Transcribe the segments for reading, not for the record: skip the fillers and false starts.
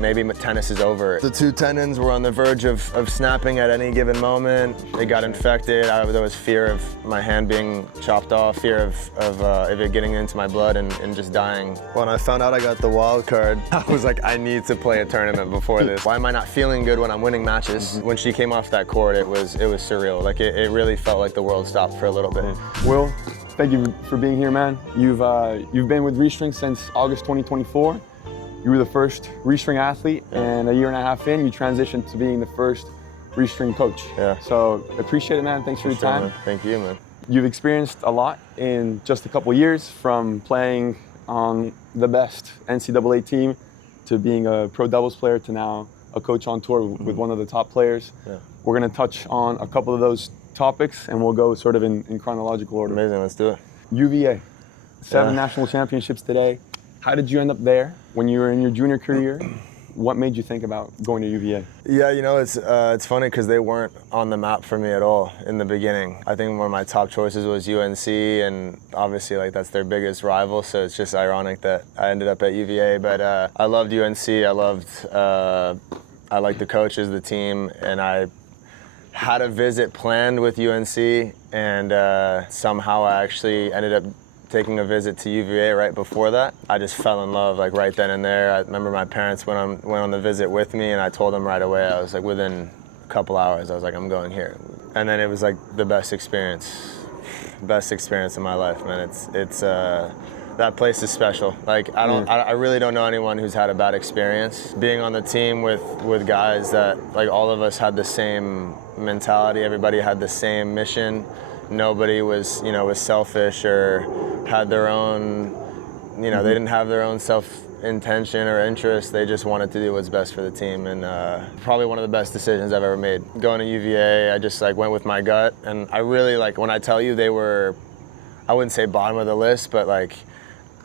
maybe tennis is over. The two tendons were on the verge of snapping at any given moment. It got infected. There was fear of my hand being chopped off, fear of it getting into my blood and just dying. When I found out I got the wild card, I was like, I need to play a tournament before this. Why am I not feeling good when I'm winning matches? When she came off that court, it was surreal. Like it really felt like the world stopped for a little bit. Will, thank you for being here, man. You've been with reString since August 2024. You were the first reString athlete, and a year and a half in, you transitioned to being the first reString coach. Yeah. So appreciate it, man. Thanks for your time. Man. Thank you, man. You've experienced a lot in just a couple years, from playing on the best NCAA team to being a pro doubles player to now a coach on tour with one of the top players. Yeah. We're going to touch on a couple of those topics, and we'll go sort of in chronological order. Amazing, let's do it. UVA, 7 national championships today. How did you end up there when you were in your junior career? What made you think about going to UVA? Yeah, you know, it's funny because they weren't on the map for me at all in the beginning. I think one of my top choices was UNC, and obviously like that's their biggest rival, so it's just ironic that I ended up at UVA. But I loved UNC. I liked the coaches, the team, and I had a visit planned with UNC, and somehow I actually ended up taking a visit to UVA right before that. I just fell in love like right then and there. I remember my parents went on the visit with me, and I told them right away. I was like, within a couple hours, I was like, I'm going here. And then it was like the best experience in my life, man. It's that place is special. Like I really don't know anyone who's had a bad experience. Being on the team with guys that like all of us had the same mentality. Everybody had the same mission. Nobody was selfish or had their own, they didn't have their own self-intention or interest. They just wanted to do what's best for the team, and probably one of the best decisions I've ever made. Going to UVA, I just like went with my gut, and I really like, when I tell you they were, I wouldn't say bottom of the list, but like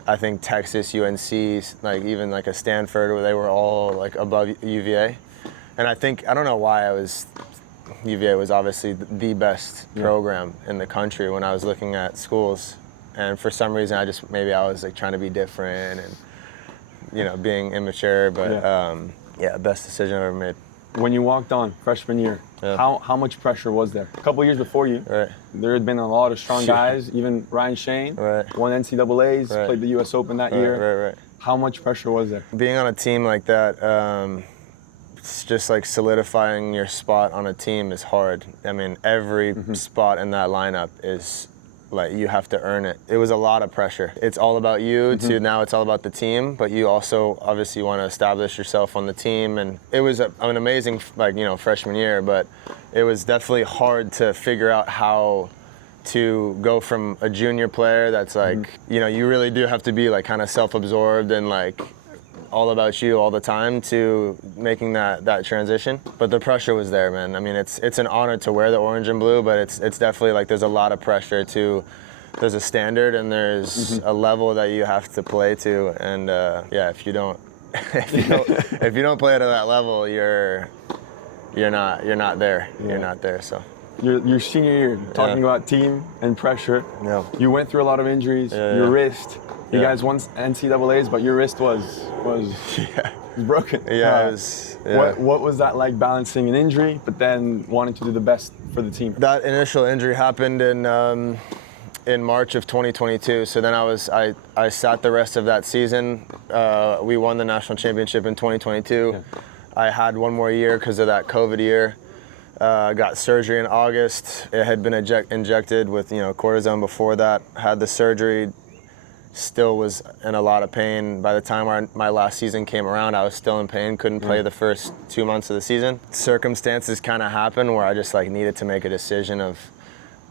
I think Texas, UNC, like even like a Stanford, where they were all like above UVA. And I don't know why UVA was obviously the best program in the country when I was looking at schools, and for some reason I was like trying to be different and being immature, but best decision I ever made. When you walked on freshman year, how much pressure was there? A couple years before you, there had been a lot of strong guys, even Ryan Shane, won NCAAs, played the US Open that year. How much pressure was there? Being on a team like that, it's just like solidifying your spot on a team is hard. I mean, every spot in that lineup is like you have to earn it. It was a lot of pressure. It's all about you to now it's all about the team, but you also obviously want to establish yourself on the team. And it was an amazing freshman year, but it was definitely hard to figure out how to go from a junior player that's like, you really do have to be like kind of self-absorbed and like all about you all the time to making that transition. But the pressure was there, man. I mean, it's an honor to wear the orange and blue, but it's definitely like there's a lot of pressure there's a standard and there's a level that you have to play to. And if you don't play at that level, you're not there. Yeah. You're not there. So your senior year, talking about team and pressure. Yeah. You went through a lot of injuries. Your wrist. You guys won NCAAs, but your wrist was broken. Yeah, it was. Yeah. What was that like, balancing an injury, but then wanting to do the best for the team? That initial injury happened in March of 2022. So then I sat the rest of that season. We won the national championship in 2022. Yeah. I had one more year because of that COVID year. Got surgery in August. It had been injected with cortisone before that. Had the surgery. Still was in a lot of pain. By the time my last season came around, I was still in pain, couldn't play the first 2 months of the season. Circumstances kind of happened where I just like needed to make a decision of,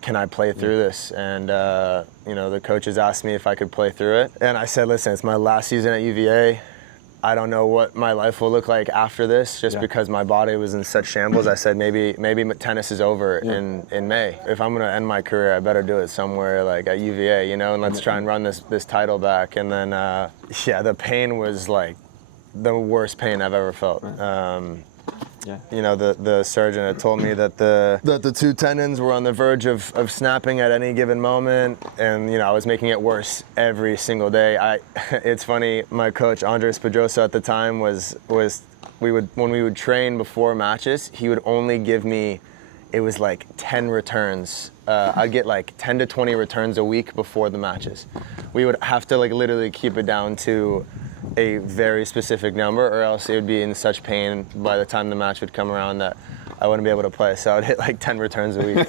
can I play through this? And the coaches asked me if I could play through it. And I said, listen, it's my last season at UVA. I don't know what my life will look like after this, just because my body was in such shambles. I said maybe tennis is over in May. If I'm gonna end my career, I better do it somewhere like at UVA, and let's try and run this title back. And then the pain was like the worst pain I've ever felt. The surgeon had told me that the two tendons were on the verge of snapping at any given moment, and I was making it worse every single day. It's funny, my coach Andres Pedrosa at the time was when we would train before matches, he would only give me, it was like 10 returns. I'd get like 10 to 20 returns a week before the matches. We would have to like literally keep it down to a very specific number, or else it would be in such pain by the time the match would come around that I wouldn't be able to play. So I would hit like 10 returns a week.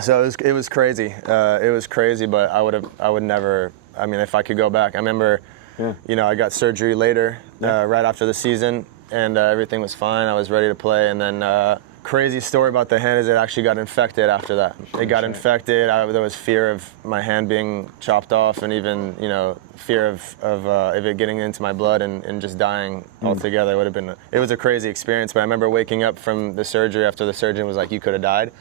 So it was crazy. It was crazy, but I would never, I mean, if I could go back, I remember, you know, I got surgery later, right after the season, and everything was fine. I was ready to play, and then crazy story about the hand is it actually got infected after that. It got infected. There was fear of my hand being chopped off, and even, you know, fear of it getting into my blood and just dying altogether. It was a crazy experience. But I remember waking up from the surgery after the surgeon was like, "You could have died."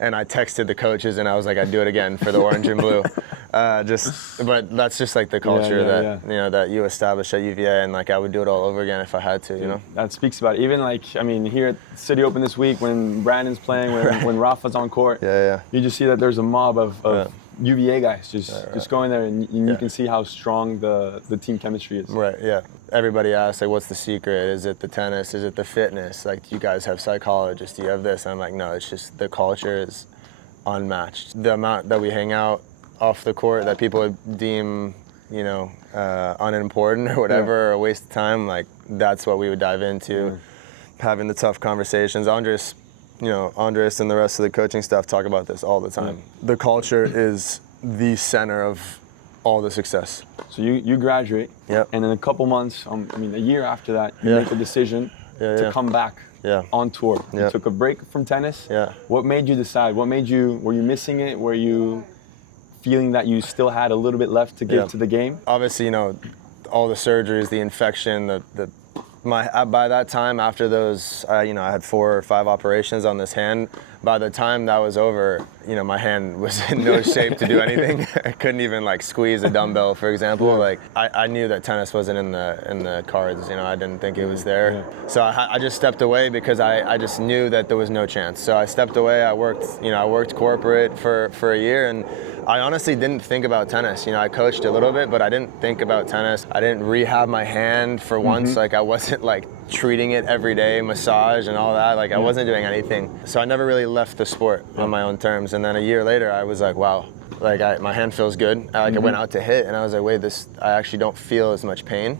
And I texted the coaches and I was like, I'd do it again for the orange and blue. But that's just like the culture that you know, that you establish at UVA, and like I would do it all over again if I had to, you know? That speaks about it. Even like, I mean, here at City Open this week, when Brandon's playing, when Rafa's on court, you just see that there's a mob of UVA guys just going there, and you can see how strong the team chemistry is. Right, yeah. Everybody asks, like, what's the secret? Is it the tennis? Is it the fitness? Like, you guys have psychologists, do you have this? And I'm like, no, it's just the culture is unmatched. The amount that we hang out off the court that people would deem, you know, unimportant or whatever, or a waste of time, like, that's what we would dive into, having the tough conversations. Andres and the rest of the coaching staff talk about this all the time. The culture is the center of all the success. So you graduate, and in a couple months, I mean, a year after that, you make the decision to come back on tour. You took a break from tennis. What made you decide? Were you missing it? Were you feeling that you still had a little bit left to give to the game? Obviously, you know, all the surgeries, the infection, by that time, after those, you know, I had 4 or 5 operations on this hand. By the time that was over, you know, my hand was in no shape to do anything. I couldn't even like squeeze a dumbbell, for example. Like I knew that tennis wasn't in the cards. You know, I didn't think it was there. So I just stepped away because I just knew that there was no chance. So I stepped away. I worked corporate for a year, and I honestly didn't think about tennis. You know, I coached a little bit, but I didn't think about tennis. I didn't rehab my hand for once. Like I wasn't like treating it every day, massage and all that. Like I wasn't doing anything. So I never really left the sport on my own terms. And then a year later, I was like, wow, like my hand feels good. I went out to hit, and I was like, wait, I actually don't feel as much pain.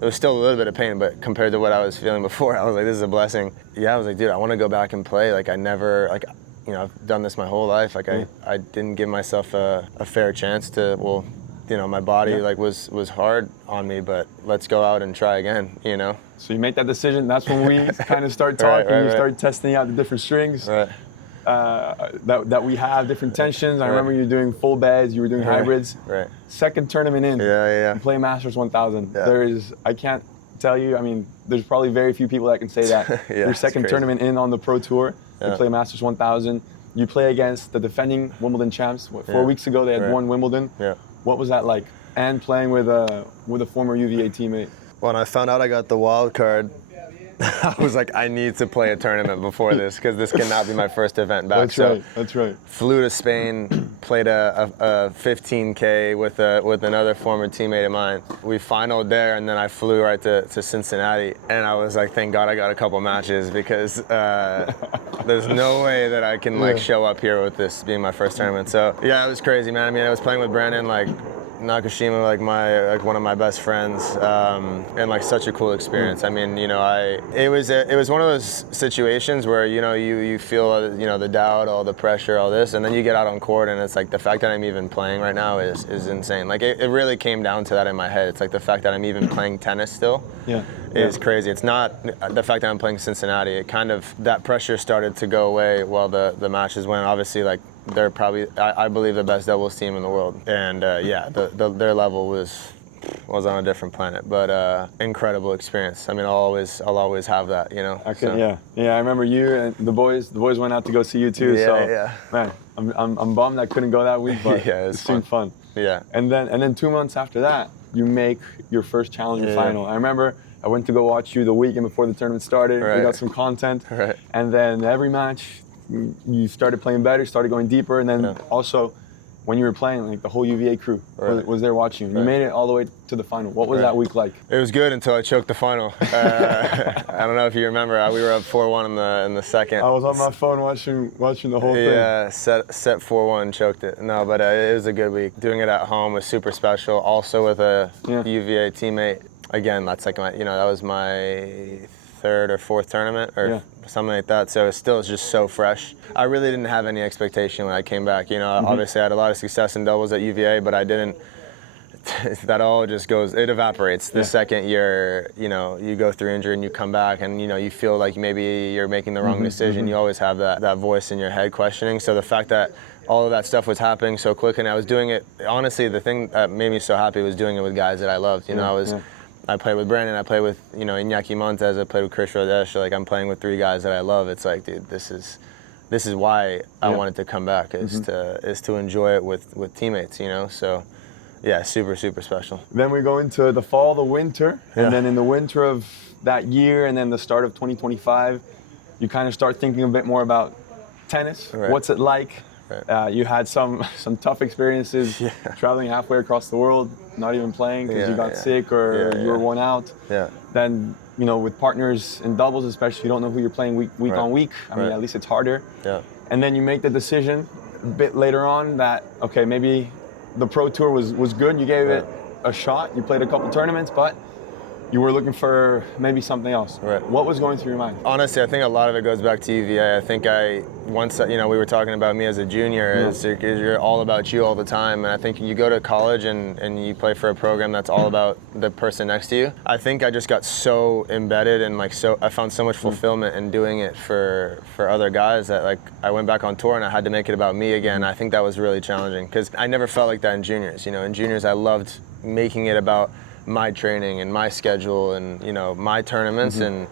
There was still a little bit of pain, but compared to what I was feeling before, I was like, this is a blessing. Yeah, I was like, dude, I want to go back and play. Like I never, like, you know, I've done this my whole life. Like I didn't give myself a fair chance to, well, you know, my body like was hard on me, but let's go out and try again, you know? So you make that decision. That's when we kind of start talking. You start testing out the different strings that we have, different tensions. I remember you doing full beds, you were doing hybrids. Second tournament in, you play Masters 1000. I can't tell you, I mean, there's probably very few people that can say that. Your second tournament in on the Pro Tour, you play Masters 1000. You play against the defending Wimbledon champs. 4 weeks ago, they had won Wimbledon. What was that like? And playing with a former UVA teammate. When I found out I got the wild card, I was like, I need to play a tournament before this, because this cannot be my first event back. That's right. Flew to Spain, played a 15K with another former teammate of mine. We finaled there, and then I flew right to Cincinnati. And I was like, thank God I got a couple matches, because there's no way that I can like show up here with this being my first tournament. So yeah, it was crazy, man. I mean, I was playing with Brandon, like Nakashima, like one of my best friends, and like such a cool experience. I mean, you know, it was one of those situations where, you know, you feel, you know, the doubt, all the pressure, all this, and then you get out on court, and it's like the fact that I'm even playing right now is insane. Like it really came down to that in my head. It's like the fact that I'm even playing tennis still is crazy. It's not the fact that I'm playing Cincinnati. It kind of, that pressure started to go away while the matches went. Obviously, like, they're probably, I believe, the best doubles team in the world. And their level was on a different planet, but incredible experience. I mean, I'll always have that, you know. I remember you and the boys went out to go see you too. Man, I'm bummed I couldn't go that week, but it seemed fun. And then 2 months after that, you make your first challenger final. I remember I went to go watch you the weekend before the tournament started. We got some content, and then every match, you started playing better, started going deeper, and then also when you were playing, like the whole UVA crew was there watching you. You made it all the way to the final. What was that week like? It was good until I choked the final. I don't know if you remember, we were up 4-1 in the second. I was on my phone watching the whole thing. Yeah, set 4-1, choked it. No, but it was a good week. Doing it at home was super special. Also with a UVA teammate. Again, that's like that was my third or fourth tournament or something like that. So it still is just so fresh. I really didn't have any expectation when I came back. Obviously I had a lot of success in doubles at UVA, but I didn't. That all just goes, it evaporates. The second year, you go through injury and you come back and, you feel like maybe you're making the wrong decision. You always have that voice in your head questioning. So the fact that all of that stuff was happening so quick and I was doing it, honestly, the thing that made me so happy was doing it with guys that I loved. I played with Brandon, I played with, Iñaki Montes, I played with Chris Rodesh. Like I'm playing with three guys that I love. It's like, dude, this is why I wanted to come back, is to enjoy it with teammates, So yeah, super, super special. Then we go into the fall, the winter, and then in the winter of that year and then the start of 2025, you kind of start thinking a bit more about tennis. Right. What's it like? Right. You had some tough experiences traveling halfway across the world, not even playing because you got sick or you were worn out. Yeah. Then, with partners in doubles especially, you don't know who you're playing week on week. I mean, at least it's harder. Yeah. And then you make the decision a bit later on that, okay, maybe the pro tour was good. You gave it a shot. You played a couple tournaments, but you were looking for maybe something else. Right. What was going through your mind? Honestly, I think a lot of it goes back to UVA. I think once we were talking about me as a junior, you're all about you all the time. And I think you go to college and you play for a program that's all about the person next to you. I think I just got so embedded and I found so much fulfillment in doing it for other guys that I went back on tour and I had to make it about me again. I think that was really challenging because I never felt like that in juniors. In juniors, I loved making it about my training and my schedule and my tournaments and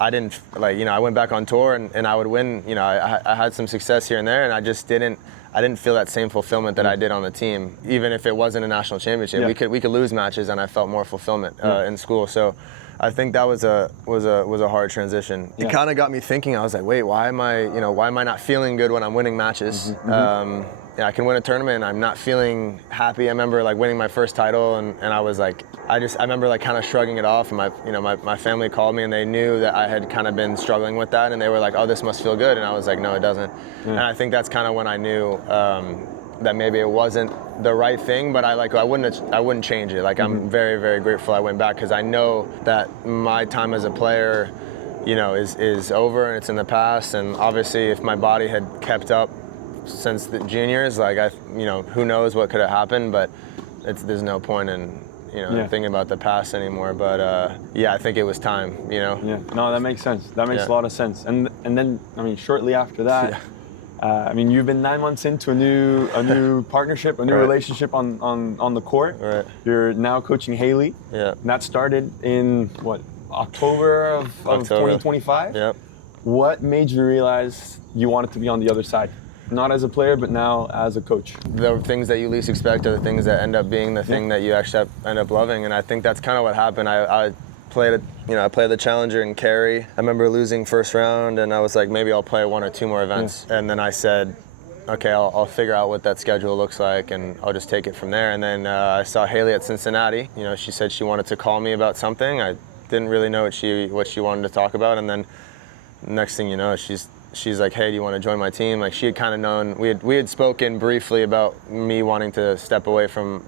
I didn't I went back on tour and I would win. I had some success here and there and I didn't feel that same fulfillment that I did on the team, even if it wasn't a national championship. We could lose matches and I felt more fulfillment in school. So I think that was a hard transition. It kind of got me thinking. I was like, wait, why am I not feeling good when I'm winning matches? I can win a tournament and I'm not feeling happy. I remember winning my first title and I was like, I remember kind of shrugging it off, and my family called me and they knew that I had kind of been struggling with that and they were like, oh, this must feel good, and I was like, no, it doesn't. And I think that's kind of when I knew that maybe it wasn't the right thing, but I wouldn't change it. I'm very, very grateful I went back because I know that my time as a player, is over and it's in the past, and obviously if my body had kept up since the juniors, who knows what could have happened, but there's no point in thinking about the past anymore. But I think it was time. Yeah, no, that makes sense. That makes a lot of sense. And then shortly after that, you've been 9 months into a new partnership, a new relationship on the court. Right. You're now coaching Haley. Yeah. And that started in October of 2025. Yep. What made you realize you wanted to be on the other side? Not as a player, but now as a coach. The things that you least expect are the things that end up being the thing that you actually end up loving, and I think that's kind of what happened. I played the Challenger in Cary. I remember losing first round, and I was like, maybe I'll play 1 or 2 more events. And then I said, okay, I'll figure out what that schedule looks like, and I'll just take it from there. And then I saw Haley at Cincinnati. She said she wanted to call me about something. I didn't really know what she wanted to talk about, and then next thing you know, she's like, hey, do you want to join my team? She had kind of known, we had spoken briefly about me wanting to step away from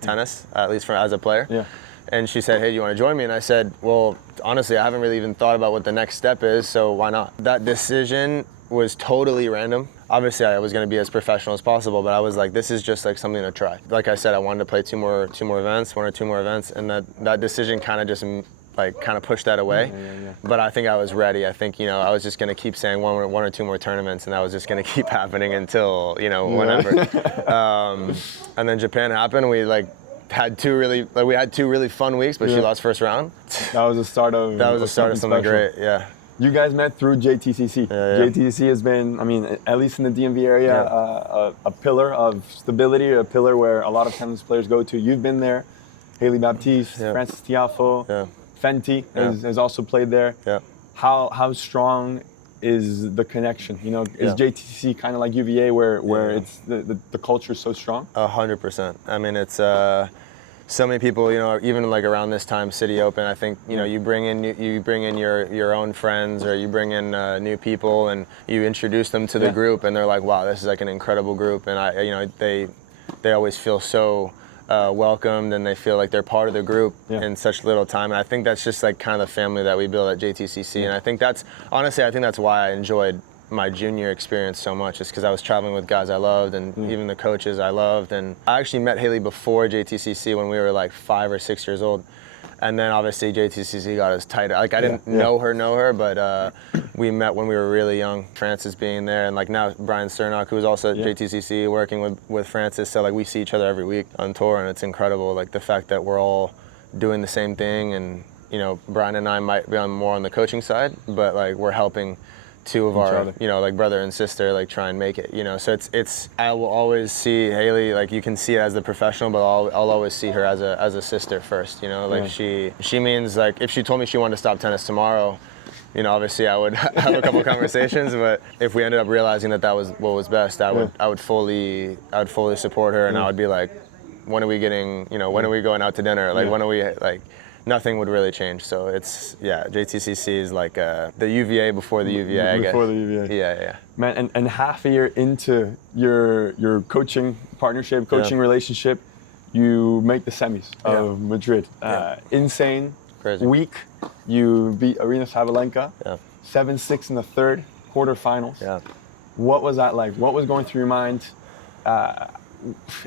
tennis, at least as a player. Yeah. And she said, hey, do you want to join me? And I said, well, honestly, I haven't really even thought about what the next step is, so why not? That decision was totally random. Obviously, I was going to be as professional as possible, but I was like, this is just something to try. Like I said, I wanted to play 1 or 2 more events, and that decision kind of just pushed that away. But I think I was ready. I think, I was just going to keep saying 1 or 2 more tournaments, and that was just going to keep happening until, whenever. And then Japan happened. We had 2 really fun weeks, but she lost first round. That was the start of something special. Great. Yeah. You guys met through JTCC. JTCC has been, at least in the DMV area, a pillar of stability, a pillar where a lot of tennis players go to. You've been there. Haley Baptiste, Francis Tiafoe. Fenty has also played there. Yeah. How strong is the connection? You know, is JTC kind of like UVA where it's the culture is so strong? 100%. I mean, it's so many people, you know, even like around this time, City Open, I think, you know, you bring in your own friends, or you bring in new people, and you introduce them to the group, and they're like, wow, this is like an incredible group, and you know, they always feel so welcomed, and they feel like they're part of the group in such little time. And I think that's just like kind of the family that we build at JTCC. And I think that's, honestly, I think that's why I enjoyed my junior experience so much, is because I was traveling with guys I loved, and even the coaches I loved. And I actually met Haley before JTCC when we were like 5 or 6 years old. And then obviously JTCC got us tight. Like I didn't know her, but we met when we were really young. Francis being there, and like now Brian Cernock, who's also at JTCC working with Francis. So like we see each other every week on tour, and it's incredible. Like the fact that we're all doing the same thing, and you know, Brian and I might be more on the coaching side, but like we're helping two of our, you know, like brother and sister, like try and make it, you know. So it's I will always see Haley, like you can see it as the professional, but I'll always see her as a sister first, you know. Like she means, like if she told me she wanted to stop tennis tomorrow, you know, obviously I would have a couple conversations, but if we ended up realizing that was what was best, I would fully support her, and I would be like, when are we getting, you know, when are we going out to dinner? Like when are we, like, nothing would really change. So it's, JTCC is like the UVA before the UVA, I guess. Before the UVA. Yeah. Man, and half a year into your coaching partnership, relationship, you make the semis of Madrid. Insane. Crazy. Week. You beat Arina Sabalenka. 7-6 in the third, quarterfinals. Yeah. What was that like? What was going through your mind?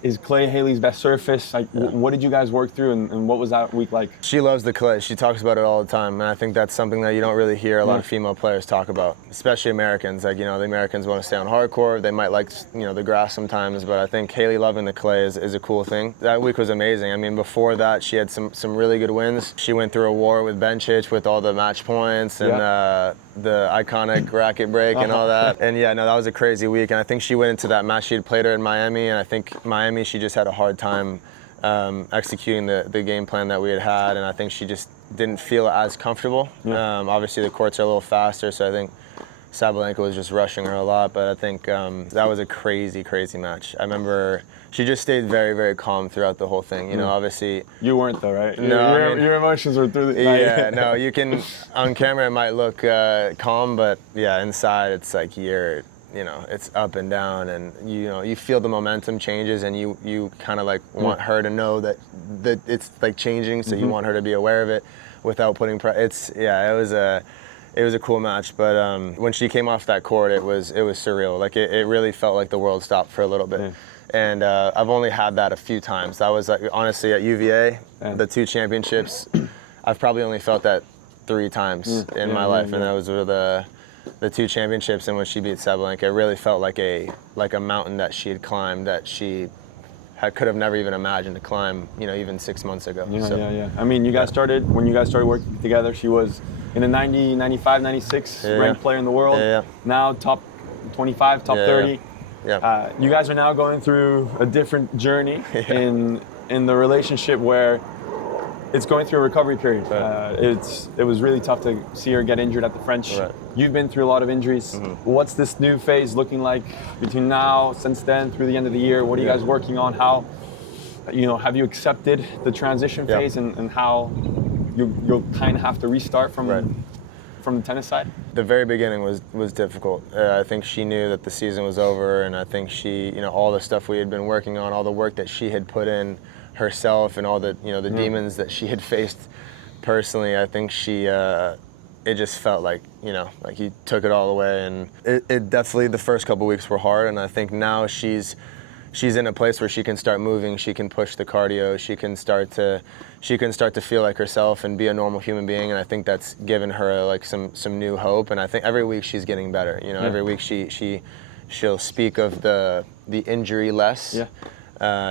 Is clay Haley's best surface? Like, what did you guys work through, and what was that week like? She loves the clay. She talks about it all the time, and I think that's something that you don't really hear a lot of female players talk about, especially Americans. Like, you know, the Americans want to stay on hardcore. They might like, you know, the grass sometimes, but I think Haley loving the clay is a cool thing. That week was amazing. I mean, before that, she had some really good wins. She went through a war with Bencic with all the match points and the iconic racket break and all that. And that was a crazy week. And I think she went into that match. She had played her in Miami, and I think Miami, she just had a hard time executing the game plan that we had, and I think she just didn't feel as comfortable. Obviously the courts are a little faster, so I think Sabalenka was just rushing her a lot, but I think that was a crazy match. I remember she just stayed very, very calm throughout the whole thing. You know, obviously. You weren't though, right? No, your emotions were through the night. Yeah, no, you can, on camera it might look calm, but inside it's like it's up and down, and you feel the momentum changes, and you kind of like want her to know that it's like changing, so you want her to be aware of it without putting it was a cool match, but when she came off that court, it was surreal. Like it really felt like the world stopped for a little bit. And I've only had that a few times. That was like, honestly, at UVA, the 2 championships, I've probably only felt that 3 times in my life, and that was with the 2 championships, and when she beat Sabalenka, it really felt like a mountain that she had climbed that she could have never even imagined to climb, even 6 months ago. I mean, when you guys started working together, she was in the 90, 95, 96 ranked player in the world. Now top 25, top 30. You guys are now going through a different journey in the relationship where it's going through a recovery period. It was really tough to see her get injured at the French. You've been through a lot of injuries. What's this new phase looking like between now, since then, through the end of the year? What are you guys working on? How, have you accepted the transition phase and how you'll kind of have to restart from the tennis side? The very beginning was difficult. I think she knew that the season was over, and I think she, all the stuff we had been working on, all the work that she had put in herself, and all the the demons that she had faced personally, I think she it just felt like like he took it all away, and it definitely, the first couple weeks were hard, and I think now she's in a place where she can start moving, she can push the cardio, she can start to feel like herself and be a normal human being, and I think that's given her like some new hope, and I think every week she's getting better. Every week she'll speak of the injury less.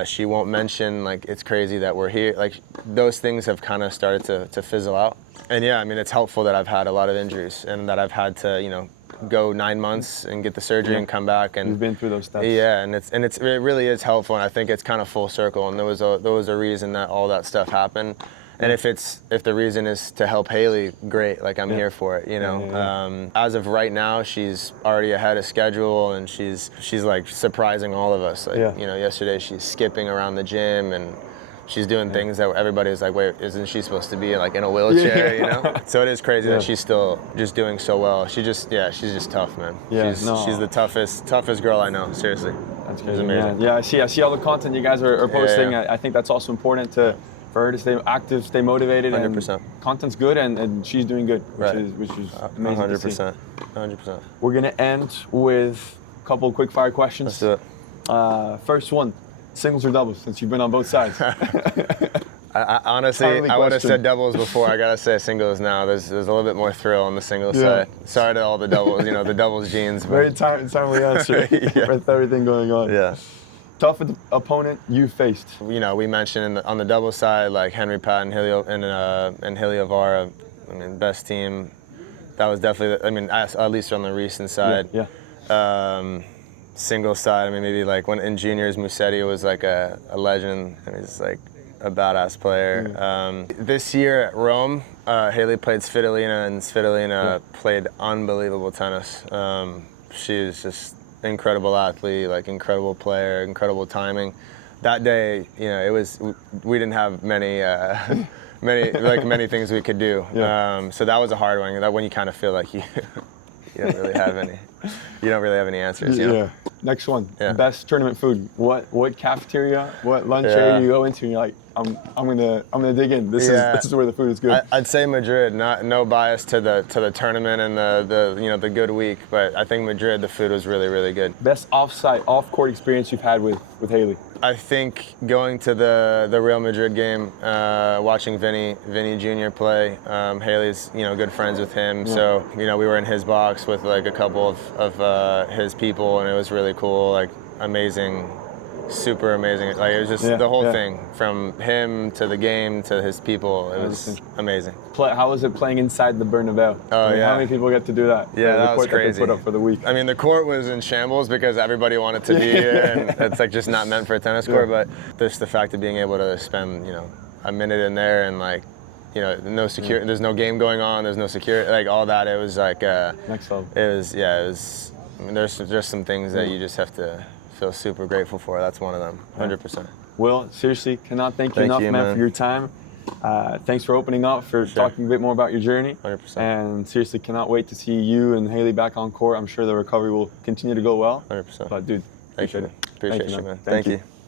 She won't mention like it's crazy that we're here. Like those things have kind of started to fizzle out. And I mean, it's helpful that I've had a lot of injuries and that I've had to go 9 months and get the surgery and come back. And you've been through those steps. Yeah, and it really is helpful, and I think it's kind of full circle. And there was a reason that all that stuff happened. And if the reason is to help Haley, great. Like, I'm here for it, you know. As of right now, she's already ahead of schedule, and she's like surprising all of us. Like, you know, yesterday she's skipping around the gym, and she's doing things that everybody's like, wait, isn't she supposed to be like in a wheelchair, you know? So it is crazy that she's still just doing so well. She's just tough, man. She's the toughest girl I know, seriously. That's crazy. It's amazing. Yeah, I see all the content you guys are posting. I think that's also important for her to stay active, stay motivated. 100%. And content's good, and she's doing good, which is amazing 100%. to see. 100%. We're gonna end with a couple quick fire questions. Let's do it. First one, singles or doubles, since you've been on both sides? I honestly, I would have said doubles before. I gotta say singles now. There's a little bit more thrill on the singles side. Sorry to all the doubles, you know, the doubles genes. Very timely answer with everything going on. Yeah. Toughest opponent you faced? You know, we mentioned on the doubles side, like Henry Patton and Hilly Avara. I mean, best team. That was definitely, at least on the recent side. Singles side, I mean, maybe like when in juniors, Musetti was like a legend, and he's like a badass player. This year at Rome, Haley played Svitolina, and Svitolina played unbelievable tennis. She's just incredible athlete, like incredible player, incredible timing. That day, you know, we didn't have many things we could do. So that was a hard one. That one you kind of feel like you don't really have any answers. You know? Next one. Best tournament food. What cafeteria? What lunch area you go into? And you're like, I'm gonna dig in. This is where the food is good. I'd say Madrid. No bias to the tournament and the good week, but I think Madrid, the food was really, really good. Best off-court experience you've had with Haley? I think going to the Real Madrid game, watching Vinny Jr. play. Haley's, you know, good friends with him, so you know, we were in his box with like a couple of his people, and it was really cool. Like, amazing, super amazing. Like, it was just the whole thing, from him to the game to his people. It was amazing. How was it playing inside the Bernabeu? Oh, How many people get to do that? Yeah, that was crazy. That they put up for the week. I mean, the court was in shambles because everybody wanted to be here, and it's like just not meant for a tennis court. But just the fact of being able to spend, you know, a minute in there, and like, you know, no security. There's no game going on. There's no security. Like, all that. It was like next level. It was. I mean, there's just some things that you just have to feel super grateful for. That's one of them, 100%. Will, seriously, cannot thank you enough, man, for your time. Thanks for opening up, for talking a bit more about your journey. 100%. And seriously, cannot wait to see you and Haley back on court. I'm sure the recovery will continue to go well. 100%. But dude, appreciate it. Appreciate you, man. Thank you.